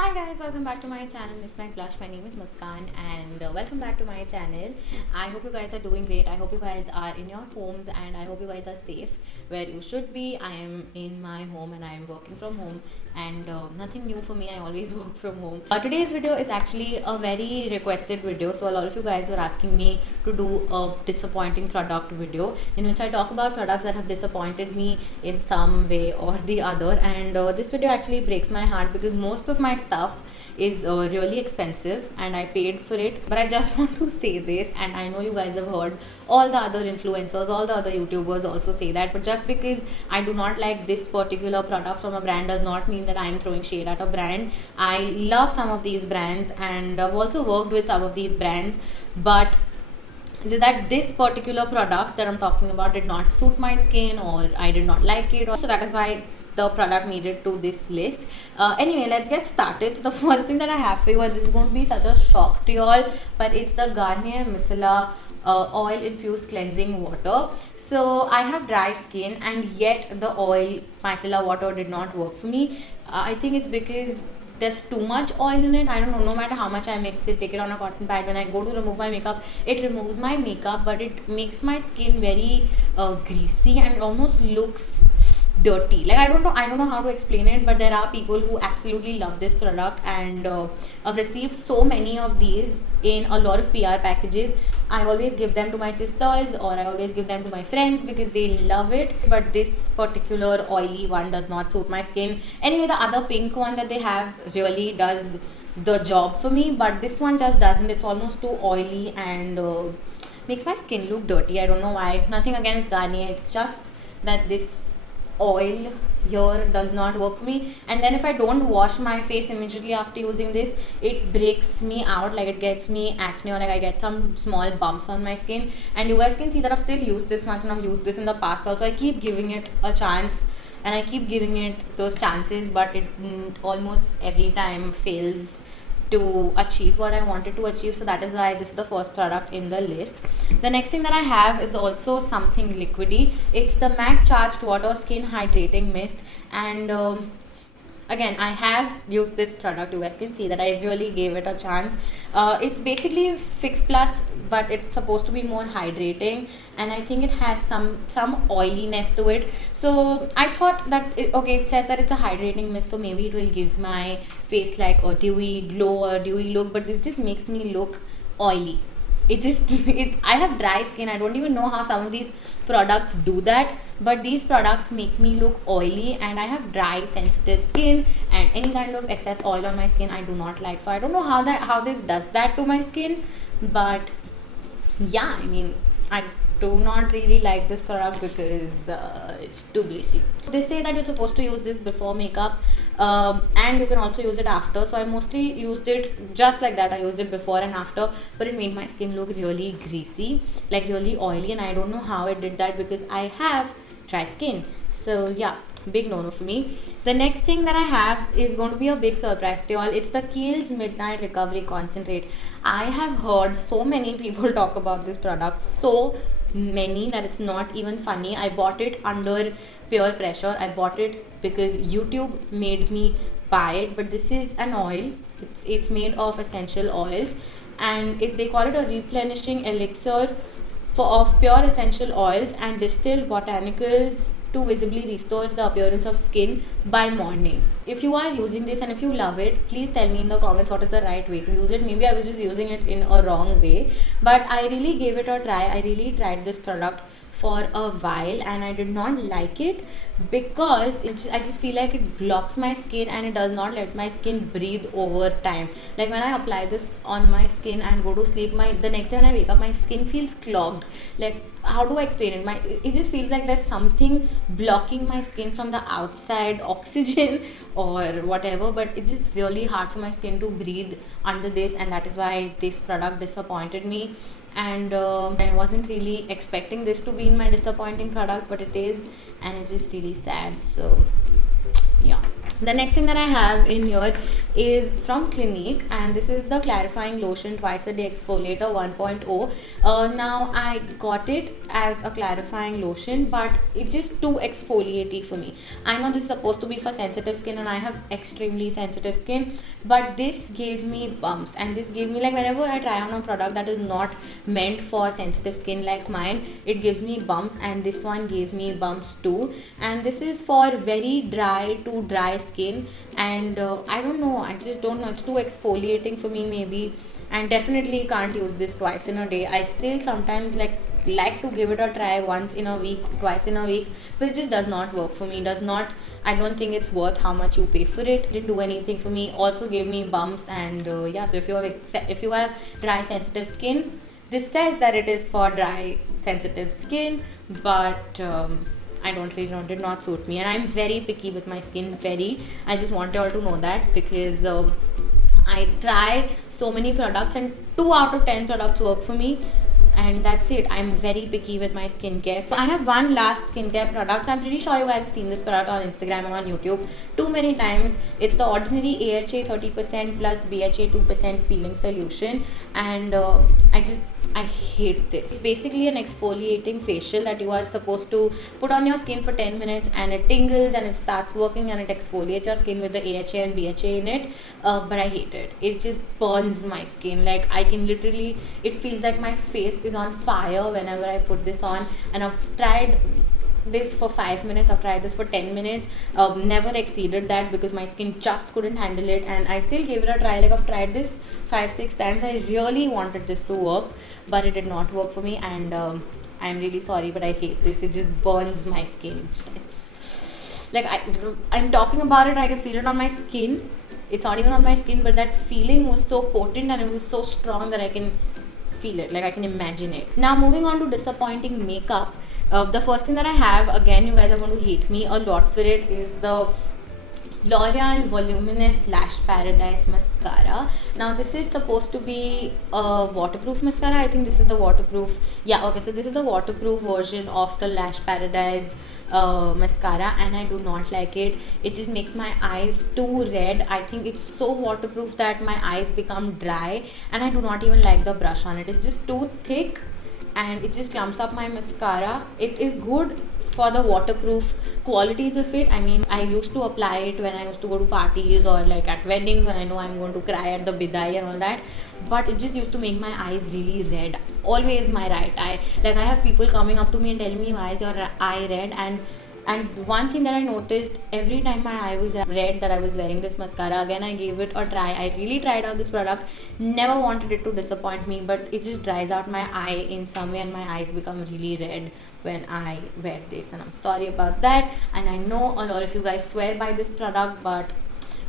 Hi guys, welcome back to my channel Miss My Blush. My name is Muskan and welcome back to my channel. I hope you guys are doing great. I hope you guys are in your homes and I hope you guys are safe where you should be. I am in my home and I am working from home and nothing new for me. I always work from home. Today's video is actually a very requested video. So a lot of you guys were asking me to do a disappointing product video in which I talk about products that have disappointed me in some way or the other, and this video actually breaks my heart because most of my stuff is really expensive and I paid for it. But I just want to say this, and I know you guys have heard all the other influencers, all the other YouTubers also say that, but just because I do not like this particular product from a brand does not mean that I am throwing shade at a brand. I love some of these brands and I've also worked with some of these brands, but just that this particular product that I'm talking about did not suit my skin or I did not like it, so that is why the product made it to this list. Anyway, let's get started. So the first thing that I have for you, and this is going to be such a shock to you all, but it's the Garnier Micellar oil infused cleansing water. So I have dry skin and yet the oil micellar water did not work for me. I think it's because there's too much oil in it. I don't know, no matter how much I mix it, take it on a cotton pad, when I go to remove my makeup, it removes my makeup, but it makes my skin very greasy and almost looks dirty. Like I don't know how to explain it, but there are people who absolutely love this product, and I've received so many of these in a lot of PR packages. I always give them to my sisters or I always give them to my friends because they love it, but this particular oily one does not suit my skin. Anyway, the other pink one that they have really does the job for me, but this one just doesn't. It's almost too oily and makes my skin look dirty. I don't know why. Nothing against Garnier, it's just that this oil here does not work for me. And then if I don't wash my face immediately after using this, it breaks me out. Like it gets me acne, or like I get some small bumps on my skin. And you guys can see that I've still used this much and I've used this in the past also. I keep giving it a chance and I keep giving it those chances, but it almost every time fails to achieve what I wanted to achieve. So that is why this is the first product in the list. The next thing that I have is also something liquidy. It's the MAC Charged Water Skin Hydrating Mist, and again, I have used this product. You guys can see that I really gave it a chance. It's basically Fix Plus, but it's supposed to be more hydrating, and I think it has some oiliness to it. So I thought that it says that it's a hydrating mist, so maybe it will give my face like a dewy glow or dewy look, but this just makes me look oily. I have dry skin. I don't even know how some of these products do that, but these products make me look oily, and I have dry sensitive skin, and any kind of excess oil on my skin I do not like. So I don't know how this does that to my skin, but yeah, I mean, I do not really like this product because it's too greasy. They say that you're supposed to use this before makeup, and you can also use it after. So I mostly used it just like that. I used it before and after, but it made my skin look really greasy, like really oily, and I don't know how it did that because I have dry skin. So yeah, big no-no for me. The next thing that I have is going to be a big surprise to you all. It's the Kiehl's Midnight Recovery Concentrate. I have heard so many people talk about this product, so many that it's not even funny. I bought it under peer pressure. I bought it because YouTube made me buy it, but this is an oil. It's made of essential oils, and they call it a replenishing elixir of pure essential oils and distilled botanicals to visibly restore the appearance of skin by morning. If you are using this and if you love it, please tell me in the comments what is the right way to use it. Maybe I was just using it in a wrong way, but I really gave it a try. I really tried this product for a while and I did not like it because I just feel like it blocks my skin and it does not let my skin breathe over time. Like when I apply this on my skin and go to sleep, the next day when I wake up, my skin feels clogged. Like, how do I explain it? It just feels like there's something blocking my skin from the outside, oxygen or whatever, but it's just really hard for my skin to breathe under this, and that is why this product disappointed me. And I wasn't really expecting this to be in my disappointing product, but it is, and it's just really sad. So yeah. The next thing that I have in here is from Clinique, and this is the clarifying lotion twice a day exfoliator 1.0. Now I got it as a clarifying lotion, but it's just too exfoliating for me. I know this is supposed to be for sensitive skin and I have extremely sensitive skin, but this gave me bumps, and this gave me, like, whenever I try on a product that is not meant for sensitive skin like mine, it gives me bumps, and this one gave me bumps too. And this is for very dry to dry skin, and I don't know, I just don't know, it's too exfoliating for me maybe, and definitely can't use this twice in a day. I still sometimes like to give it a try once in a week, twice in a week, but it just does not work for me. Does not, I don't think it's worth how much you pay for it. Didn't do anything for me, also gave me bumps. And yeah, so if you have dry sensitive skin, this says that it is for dry sensitive skin, but I don't really know, did not suit me, and I'm very picky with my skin, very. I just want you all to know that, because I try so many products and 2 out of 10 products work for me, and that's it. I'm very picky with my skincare. So I have one last skincare product. I'm pretty sure you guys have seen this product on Instagram and on YouTube too many times. It's the Ordinary AHA 30% plus BHA 2% peeling solution, and I hate this. It's basically an exfoliating facial that you are supposed to put on your skin for 10 minutes, and it tingles and it starts working and it exfoliates your skin with the AHA and BHA in it. But I hate it. It just burns my skin. Like, I can literally, it feels like my face is on fire whenever I put this on. And I've tried this for 5 minutes, I've tried this for 10 minutes, never exceeded that because my skin just couldn't handle it, and I still gave it a try. Like, I've tried this 5-6 times. I really wanted this to work, but it did not work for me, and I'm really sorry, but I hate this. It just burns my skin. It's like, I'm talking about it, I can feel it on my skin. It's not even on my skin, but that feeling was so potent and it was so strong that I can feel it, like I can imagine it. Now moving on to disappointing makeup. The first thing that I have, again, you guys are going to hate me a lot for it, is the L'Oreal Voluminous Lash Paradise Mascara. Now this is supposed to be a waterproof mascara. I think this is the waterproof, yeah, okay, so this is the waterproof version of the Lash Paradise mascara, and I do not like it. It just makes my eyes too red. I think it's so waterproof that my eyes become dry, and I do not even like the brush on it. It's just too thick and it just clumps up my mascara. It is good for the waterproof qualities of it. I mean, I used to apply it when I used to go to parties or like at weddings when I know I'm going to cry at the bidai and all that, but it just used to make my eyes really red. Always my right eye. Like, I have people coming up to me and telling me, why is your eye red? And one thing that I noticed, every time my eye was red that I was wearing this mascara, again I gave it a try. I really tried out this product, never wanted it to disappoint me, but it just dries out my eye in some way and my eyes become really red when I wear this, and I'm sorry about that. And I know a lot of you guys swear by this product, but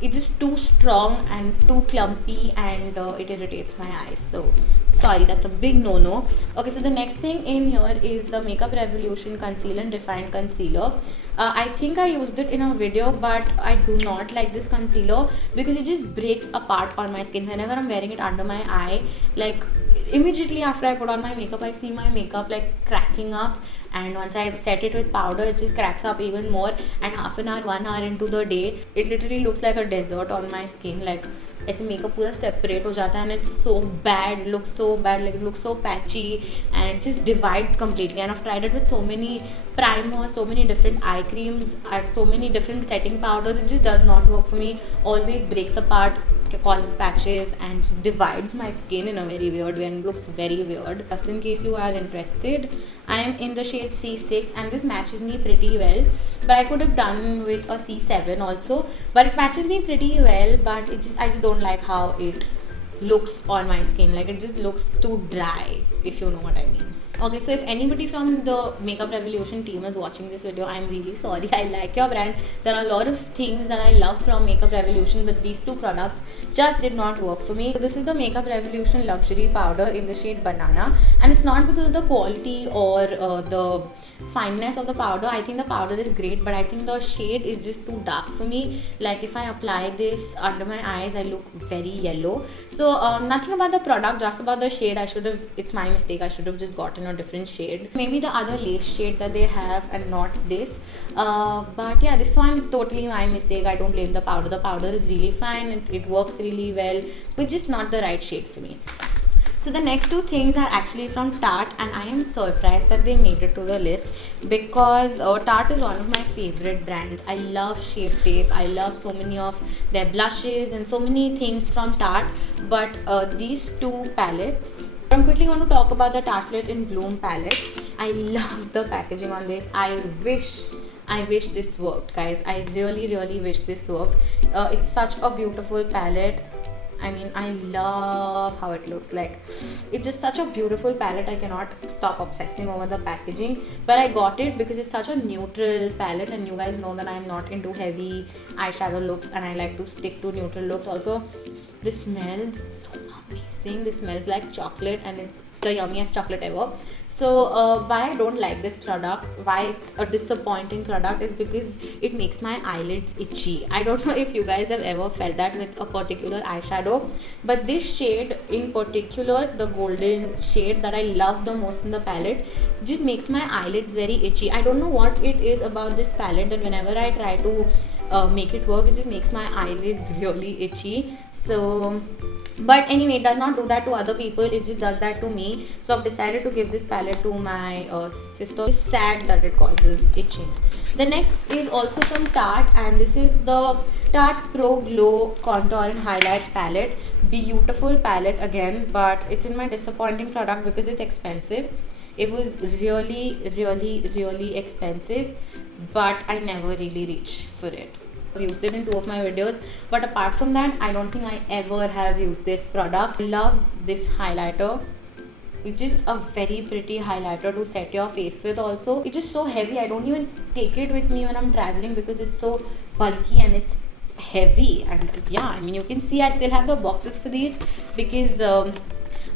it's just too strong and too clumpy, and it irritates my eyes. So sorry, that's a big no-no. Okay, so the next thing in here is the Makeup Revolution Conceal and Define Concealer. I think I used it in a video, but I do not like this concealer because it just breaks apart on my skin. Whenever I'm wearing it under my eye, like immediately after I put on my makeup, I see my makeup like cracking up, and once I set it with powder, it just cracks up even more, and half an hour, 1 hour into the day, it literally looks like a desert on my skin. Like, ऐसे makeup पूरा separate हो जाता है, and it's so bad, it looks so bad, like it looks so patchy, and it just divides completely. And I've tried it with so many primers, so many different eye creams, so many different setting powders. It just does not work for me. Always breaks apart, causes patches, and just divides my skin in a very weird way and looks very weird. Just in case you are interested, I am in the shade C6 and this matches me pretty well, but I could have done with a C7 also, but it matches me pretty well, but I just don't like how it looks on my skin. Like, it just looks too dry, if you know what I mean. Okay, so if anybody from the Makeup Revolution team is watching this video, I'm really sorry. I like your brand. There are a lot of things that I love from Makeup Revolution, but these two products just did not work for me. So this is the Makeup Revolution Luxury Powder in the shade Banana, and it's not because of the quality or the fineness of the powder. I think the powder is great, but I think the shade is just too dark for me. Like, if I apply this under my eyes, I look very yellow. So nothing about the product, just about the shade. It's my mistake. I should have just gotten a different shade. Maybe the other lace shade that they have and not this. But yeah, this one's totally my mistake. I don't blame the powder. The powder is really fine. It works really well. It's just not the right shade for me. So the next two things are actually from Tarte, and I am surprised that they made it to the list because Tarte is one of my favorite brands. I love Shape Tape. I love so many of their blushes and so many things from Tarte. But these two palettes, I'm quickly going to talk about the Tartelette in Bloom palette. I love the packaging on this. I wish this worked, guys. I really wish this worked. It's such a beautiful palette. I mean, I love how it looks like. It's just such a beautiful palette. I cannot stop obsessing over the packaging. But I got it because it's such a neutral palette, and you guys know that I'm not into heavy eyeshadow looks and I like to stick to neutral looks. Also, this smells so amazing. This smells like chocolate, and it's the yummiest chocolate ever. So why I don't like this product, why it's a disappointing product, is because it makes my eyelids itchy. I don't know if you guys have ever felt that with a particular eyeshadow, but this shade in particular, the golden shade that I love the most in the palette, just makes my eyelids very itchy. I don't know what it is about this palette that whenever I try to make it work, it just makes my eyelids really itchy. So but anyway, it does not do that to other people, it just does that to me. So I've decided to give this palette to my sister. It's sad that it causes itching. The next is also from Tarte, and this is the Tarte Pro Glow Contour and Highlight Palette. Beautiful palette again, but it's in my disappointing product because it's expensive. It was really expensive, but I never really reached for it. I've used it in 2 of my videos, but apart from that, I don't think I ever have used this product. I love this highlighter. It's just a very pretty highlighter to set your face with. Also, it's just so heavy. I don't even take it with me when I'm traveling because it's so bulky and it's heavy. And yeah, I mean, you can see I still have the boxes for these because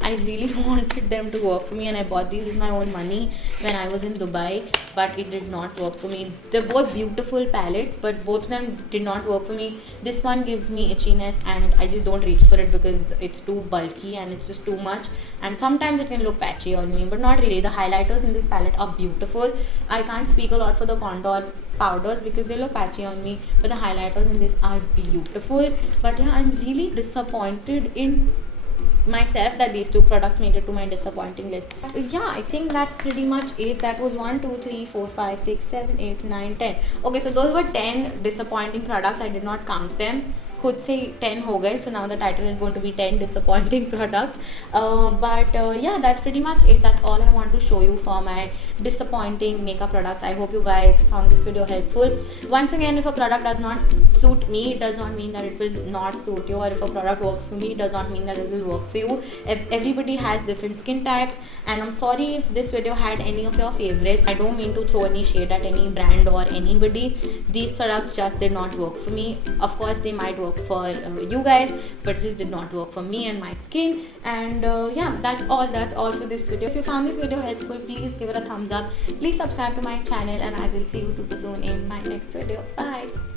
I really wanted them to work for me, and I bought these with my own money when I was in Dubai, but it did not work for me. They're both beautiful palettes, but both of them did not work for me. This one gives me itchiness, and I just don't reach for it because it's too bulky and it's just too much, and sometimes it can look patchy on me, but not really. The highlighters in this palette are beautiful. I can't speak a lot for the contour powders because they look patchy on me, but the highlighters in this are beautiful. But yeah, I'm really disappointed in myself that these two products made it to my disappointing list. Yeah, I think that's pretty much it. That was 1 2 3 4 5 6 7 8 9 10. Okay, so those were 10 disappointing products. I did not count them. Could say 10 ho gaye, so now the title is going to be 10 disappointing products. Yeah, that's pretty much it. That's all I want to show you for my disappointing makeup products. I hope you guys found this video helpful. Once again, if a product does not suit me, it does not mean that it will not suit you, or if a product works for me, it does not mean that it will work for you. If everybody has different skin types, and I'm sorry if this video had any of your favorites. I don't mean to throw any shade at any brand or anybody. These products just did not work for me. Of course, they might work for you guys, but just did not work for me and my skin. And yeah, that's all for this video. If you found this video helpful, please give it a thumbs up. Please subscribe to my channel, and I will see you super soon in my next video. Bye.